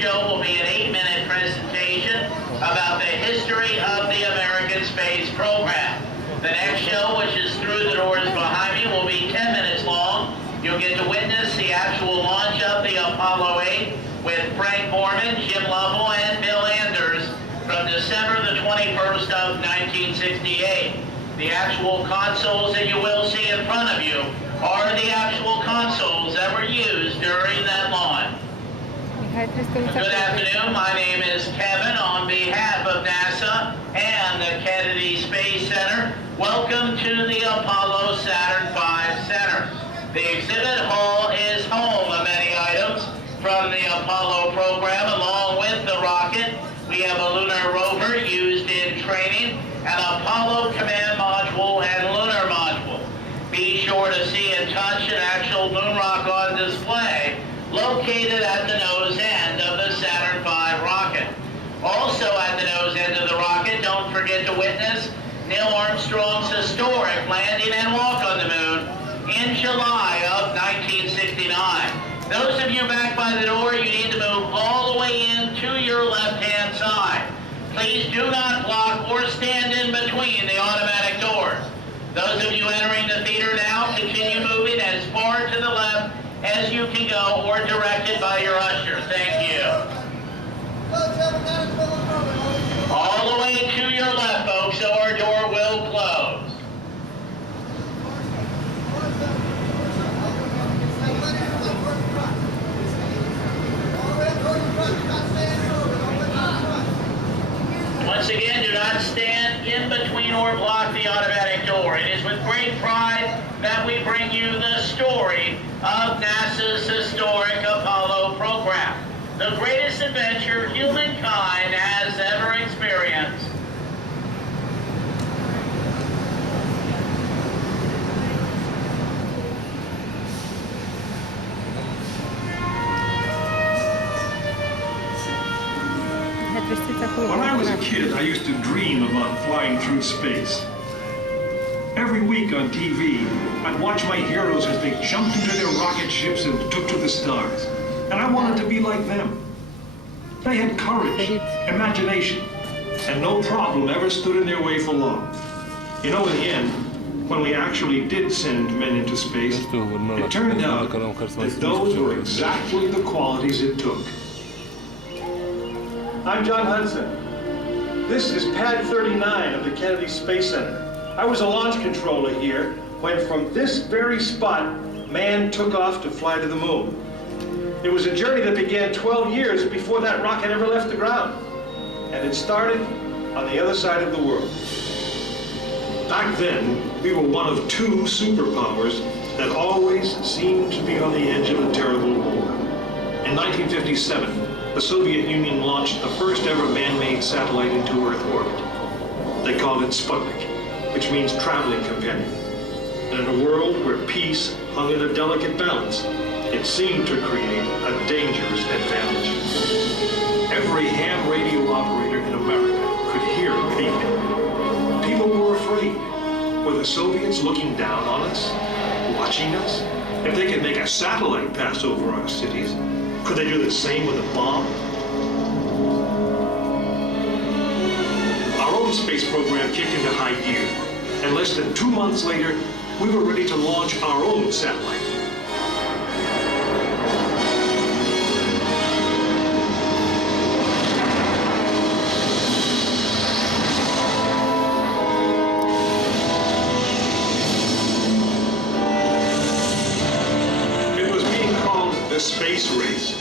show will be an 8-minute presentation about the history of the American space program. The next show, which is through the doors behind me, will be 10 minutes long. You'll get to witness the actual launch of the Apollo 8 with Frank Borman, Jim Lovell, and Bill Anders from December the 21st of 1968. The actual consoles that you will see in front of you are the actual consoles that were used during that launch. Good afternoon, my name is Kevin on behalf of NASA and the Kennedy Space Center. Welcome to the Apollo Saturn V Center. The exhibit hall is home of many items from the Apollo program along with the rocket. We have a lunar rover used in training, an Apollo command module and lunar module. Be sure to see and touch an actual moon rock on display located at the nose end of the Saturn V rocket. Also at the nose end of the rocket, don't forget to witness Neil Armstrong's historic landing and walk on the moon in July of 1969. Those of you back by the door, you need to move all the way in to your left-hand side. Please do not block or stand in between the automatic doors. Those of you entering the theater now, continue moving as far to the left as you can go or directed by your usher. Thank you. All the way to your left, folks, so our door will close. Once again, do not stand in between or block the automatic door. It is with great pride that we bring you the story of NASA's historic Apollo program, the greatest adventure humankind has ever experienced. When I was a kid, I used to dream about flying through space. Every week on TV, I'd watch my heroes as they jumped into their rocket ships and took to the stars. And I wanted to be like them. They had courage, imagination, and no problem ever stood in their way for long. You know, in the end, when we actually did send men into space, it turned out that those were exactly the qualities it took. I'm John Hudson. This is Pad 39 of the Kennedy Space Center. I was a launch controller here when from this very spot, man took off to fly to the moon. It was a journey that began 12 years before that rocket ever left the ground. And it started on the other side of the world. Back then, we were one of two superpowers that always seemed to be on the edge of a terrible war. In 1957, the Soviet Union launched the first ever man-made satellite into Earth orbit. They called it Sputnik, which means traveling companion. And in a world where peace hung in a delicate balance, it seemed to create a dangerous advantage. Every ham radio operator in America could hear it beeping. People were afraid. Were the Soviets looking down on us, watching us? If they could make a satellite pass over our cities, could they do the same with a bomb? Our own space program kicked into high gear, and less than 2 months later, we were ready to launch our own satellite. It was being called the space race,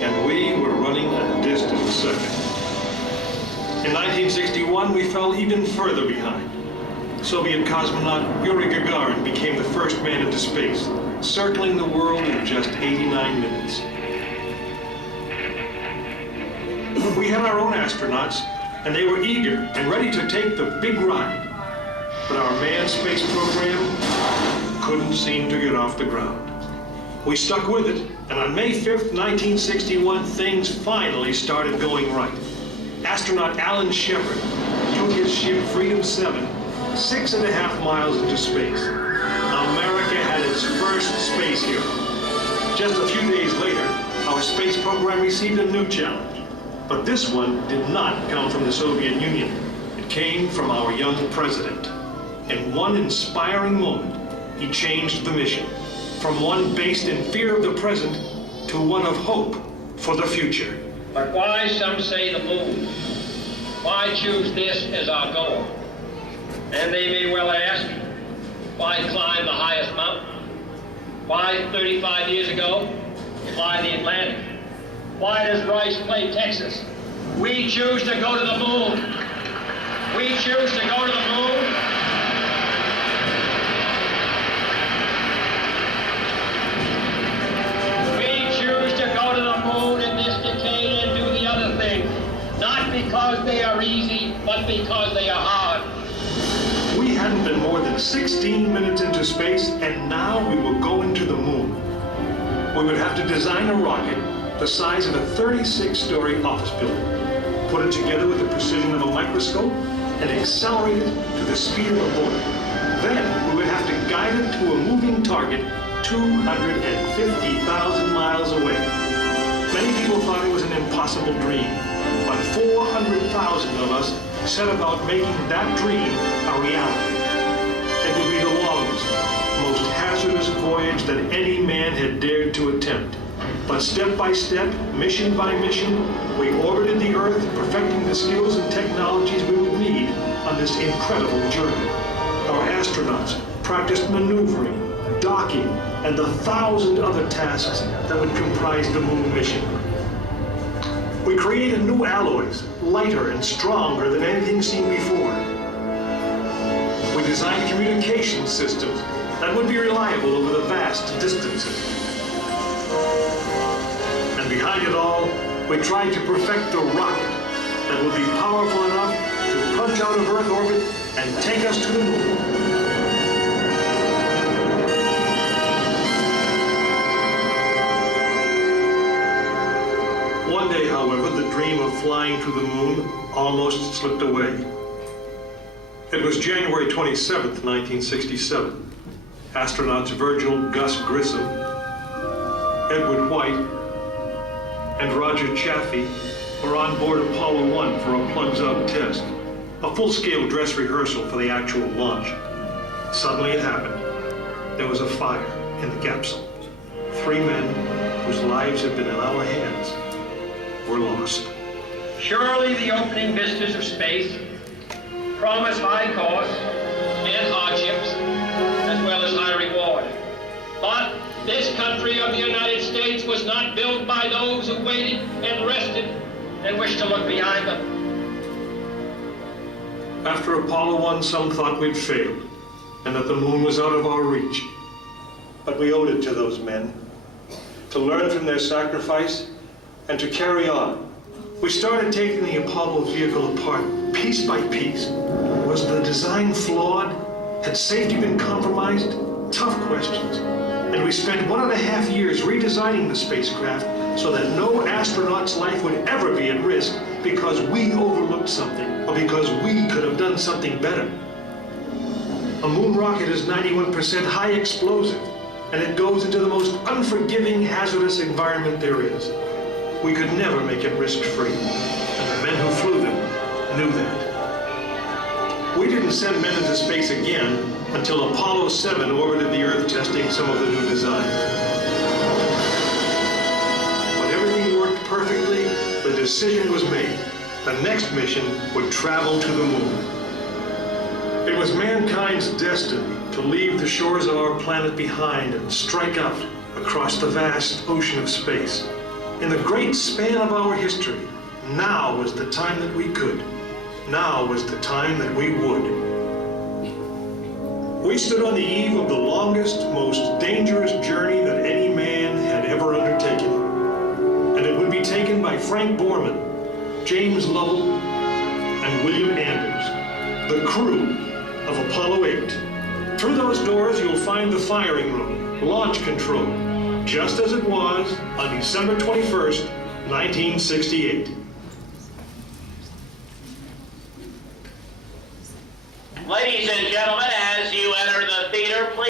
and we were running a distant second. In 1961, we fell even further behind. Soviet cosmonaut Yuri Gagarin became the first man into space, circling the world in just 89 minutes. We had our own astronauts, and they were eager and ready to take the big ride. But our manned space program couldn't seem to get off the ground. We stuck with it, and on May 5th, 1961, things finally started going right. Astronaut Alan Shepard took his ship Freedom 7 6.5 miles into space. America had its first space hero. Just a few days later, our space program received a new challenge. But this one did not come from the Soviet Union. It came from our young president. In one inspiring moment, he changed the mission from one based in fear of the present to one of hope for the future. But why, some say, the moon? Why choose this as our goal? And they may well ask, why climb the highest mountain? Why 35 years ago, fly the Atlantic? Why does Rice play Texas? We choose to go to the moon. We choose to go to the moon. We choose to go to the moon in this decade and do the other things. Not because they are easy, but because they are hard. We hadn't been more than 16 minutes into space, and now we were going to the moon. We would have to design a rocket the size of a 36-story office building, put it together with the precision of a microscope, and accelerate it to the speed of a bullet. Then we would have to guide it to a moving target 250,000 miles away. Many people thought it was an impossible dream, but 400,000 of us set about making that dream a reality. It would be the longest, most hazardous voyage that any man had dared to attempt. But step by step, mission by mission, we orbited the Earth, perfecting the skills and technologies we would need on this incredible journey. Our astronauts practiced maneuvering, docking, and the 1,000 other tasks that would comprise the moon mission. We created new alloys, lighter and stronger than anything seen before. We designed communication systems that would be reliable over the vast distances. And behind it all, we tried to perfect the rocket that would be powerful enough to punch out of Earth orbit and take us to the moon. One day, however, the dream of flying to the moon almost slipped away. It was January 27th, 1967. Astronauts Virgil Gus Grissom, Edward White, and Roger Chaffee were on board Apollo 1 for a plugs-out test, a full-scale dress rehearsal for the actual launch. Suddenly it happened. There was a fire in the capsule. 3 men whose lives had been in our hands were lost. Surely the opening vistas of space promise high costs and hardships, as well as high reward. But this country of the United States was not built by those who waited and rested and wished to look behind them. After Apollo 1, some thought we'd failed and that the moon was out of our reach. But we owed it to those men to learn from their sacrifice and to carry on. We started taking the Apollo vehicle apart, piece by piece. Was the design flawed? Had safety been compromised? Tough questions. And we spent 1.5 years redesigning the spacecraft so that no astronaut's life would ever be at risk because we overlooked something or because we could have done something better. A moon rocket is 91% high explosive, and it goes into the most unforgiving, hazardous environment there is. We could never make it risk-free, and the men who flew them knew that. We didn't send men into space again until Apollo 7 orbited the Earth testing some of the new designs. When everything worked perfectly, the decision was made. The next mission would travel to the moon. It was mankind's destiny to leave the shores of our planet behind and strike out across the vast ocean of space. In the great span of our history, now was the time that we could. Now was the time that we would. We stood on the eve of the longest, most dangerous journey that any man had ever undertaken. And it would be taken by Frank Borman, James Lovell, and William Anders, the crew of Apollo 8. Through those doors, you'll find the firing room, launch control, just as it was on December 21st, 1968. Ladies and gentlemen, as you enter the theater, please